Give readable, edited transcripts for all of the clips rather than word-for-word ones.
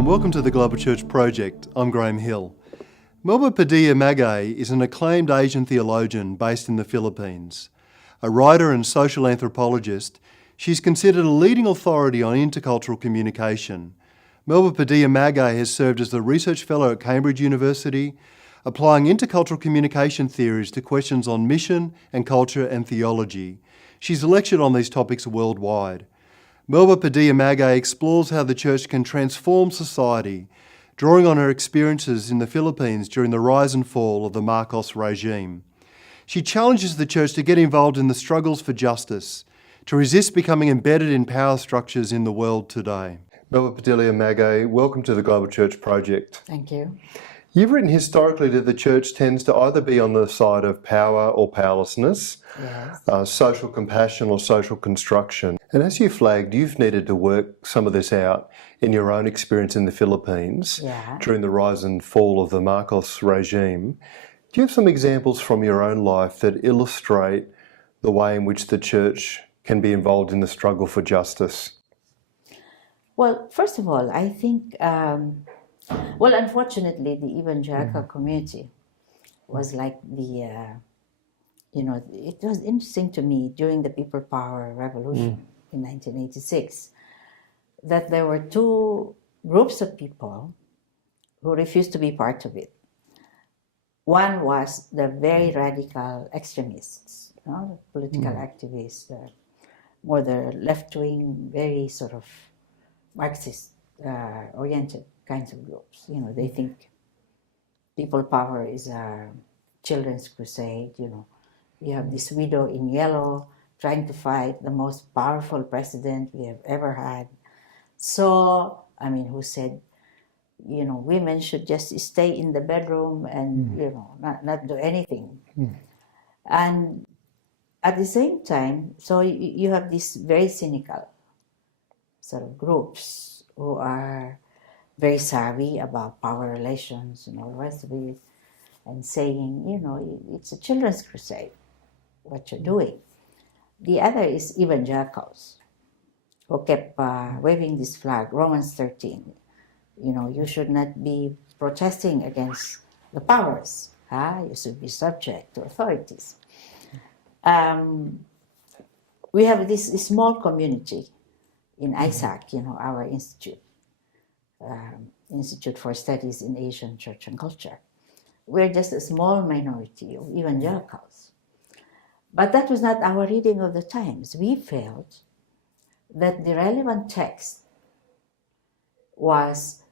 and welcome to the GlobalChurch Project. I'm Graham Hill. Melba Padilla Maggay is an acclaimed Asian theologian based in the Philippines. A writer and social anthropologist, she's considered a leading authority on intercultural communication. Melba Padilla Maggay has served as the Research Fellow at Cambridge University, applying intercultural communication theories to questions on mission and culture and theology. She's lectured on these topics worldwide. Melba Padilla Maggay explores how the Church can transform society, drawing on her experiences in the Philippines during the rise and fall of the Marcos regime. She challenges the Church to get involved in the struggles for justice, to resist becoming embedded in power structures in the world today. Melba Padilla Maggay, welcome to the Global Church Project. Thank you. You've written historically that the Church tends to either be on the side of power or powerlessness, Yes. social compassion or social construction. And as you flagged, you've needed to work some of this out in your own experience in the Philippines during the rise and fall of the Marcos regime. Do you have some examples from your own life that illustrate the way in which the Church can be involved in the struggle for justice? Well, first of all, I think, unfortunately, the evangelical community was like it was interesting to me during the People Power Revolution in 1986 that there were two groups of people who refused to be part of it. One was the very radical extremists, the political activists, more the left-wing, very sort of Marxist-oriented kinds of groups. They think people power is a children's crusade. You have this widow in yellow trying to fight the most powerful president we have ever had. So, who said, women should just stay in the bedroom and, not do anything. And at the same time, so you have these very cynical sort of groups who are very savvy about power relations and all the rest of it, and saying, it's a children's crusade, what you're doing. The other is evangelicals, who kept waving this flag, Romans 13. You should not be protesting against the powers. You should be subject to authorities. We have this small community in ISAC, our institute, Institute for Studies in Asian Church and Culture. We're just a small minority of evangelicals. But that was not our reading of the times. We felt that the relevant text was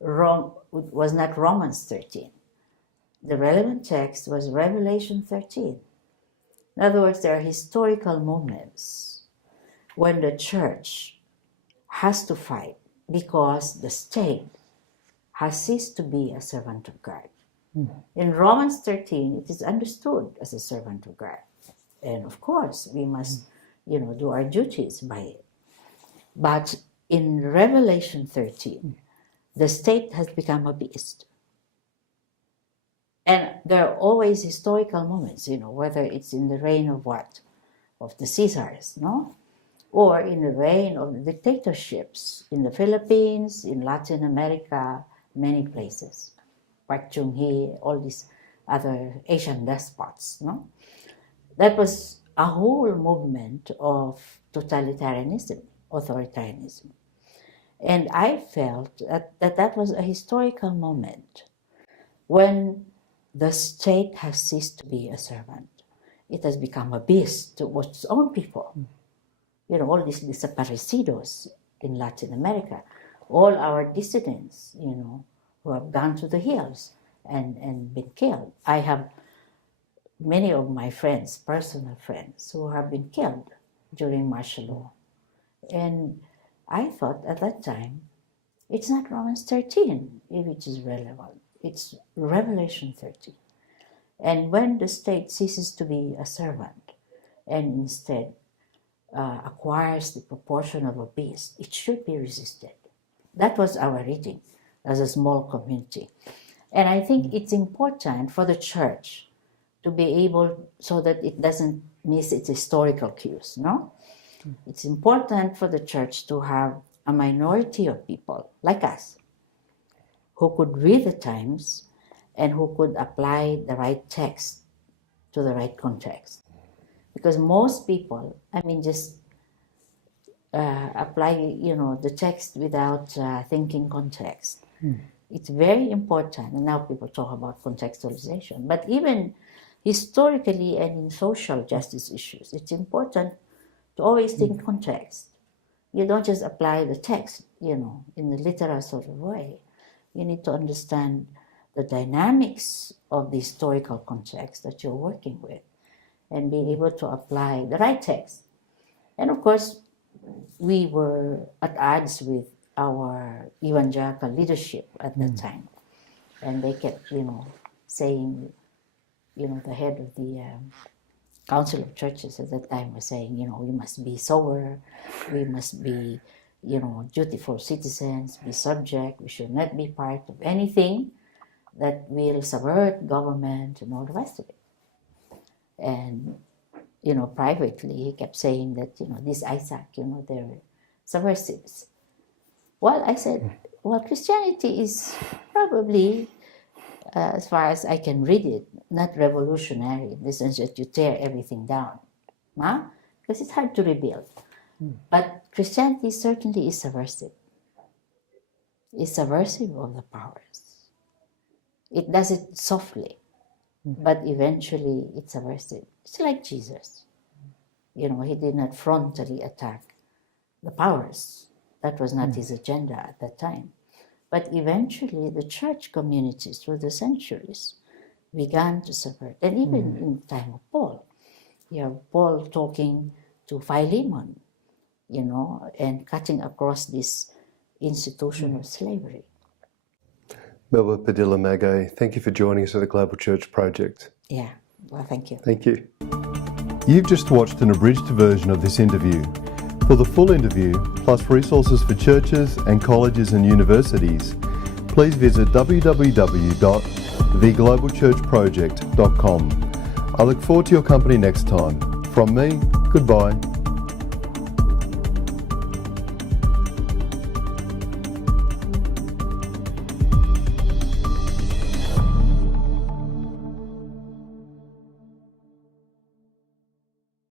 not Romans 13. The relevant text was Revelation 13. In other words, there are historical moments when the Church has to fight because the state has ceased to be a servant of God. In Romans 13, it is understood as a servant of God. And of course, we must, do our duties by it. But in Revelation 13, the state has become a beast. And there are always historical moments, whether it's in the reign of what? Of the Caesars, no? Or in the reign of the dictatorships in the Philippines, in Latin America, many places. Park Chung-hee, all these other Asian despots, no? That was a whole movement of totalitarianism, authoritarianism. And I felt that was a historical moment when the state has ceased to be a servant. It has become a beast to its own people. All these desaparecidos in Latin America, all our dissidents, who have gone to the hills and been killed. I have many of my friends, personal friends, who have been killed during martial law. And I thought at that time, it's not Romans 13 which is relevant. It's Revelation 13. And when the state ceases to be a servant and instead acquires the proportion of a beast, it should be resisted. That was our reading as a small community. And I think it's important for the Church to be able, so that it doesn't miss its historical cues, no? It's important for the Church to have a minority of people like us who could read the times and who could apply the right text to the right context. Because most people, just apply, the text without thinking context. It's very important, and now people talk about contextualization. But even historically and in social justice issues, it's important to always think context. You don't just apply the text, in the literal sort of way. You need to understand the dynamics of the historical context that you're working with and be able to apply the right text. And of course, we were at odds with our evangelical leadership at that time. And they kept, saying, the head of the Council of Churches at that time was saying, we must be sober, we must be, dutiful citizens, be subject, we should not be part of anything that will subvert government and all the rest of it. And, privately, he kept saying that, this Isaac, they're subversives. Well, I said, Christianity is probably, as far as I can read it, not revolutionary in the sense that you tear everything down, because it's hard to rebuild. But Christianity certainly is subversive. It's subversive of the powers. It does it softly, but eventually it's subversive. It's like Jesus. He did not frontally attack the powers. That was not his agenda at that time. But eventually the church communities through the centuries began to subvert. And even in the time of Paul, you have Paul talking to Philemon, and cutting across this institution of slavery. Melba Padilla Maggay, thank you for joining us at the Global Church Project. Yeah, well, thank you. Thank you. You've just watched an abridged version of this interview. For the full interview, plus resources for churches and colleges and universities, please visit www.theglobalchurchproject.com. I look forward to your company next time. From me, goodbye.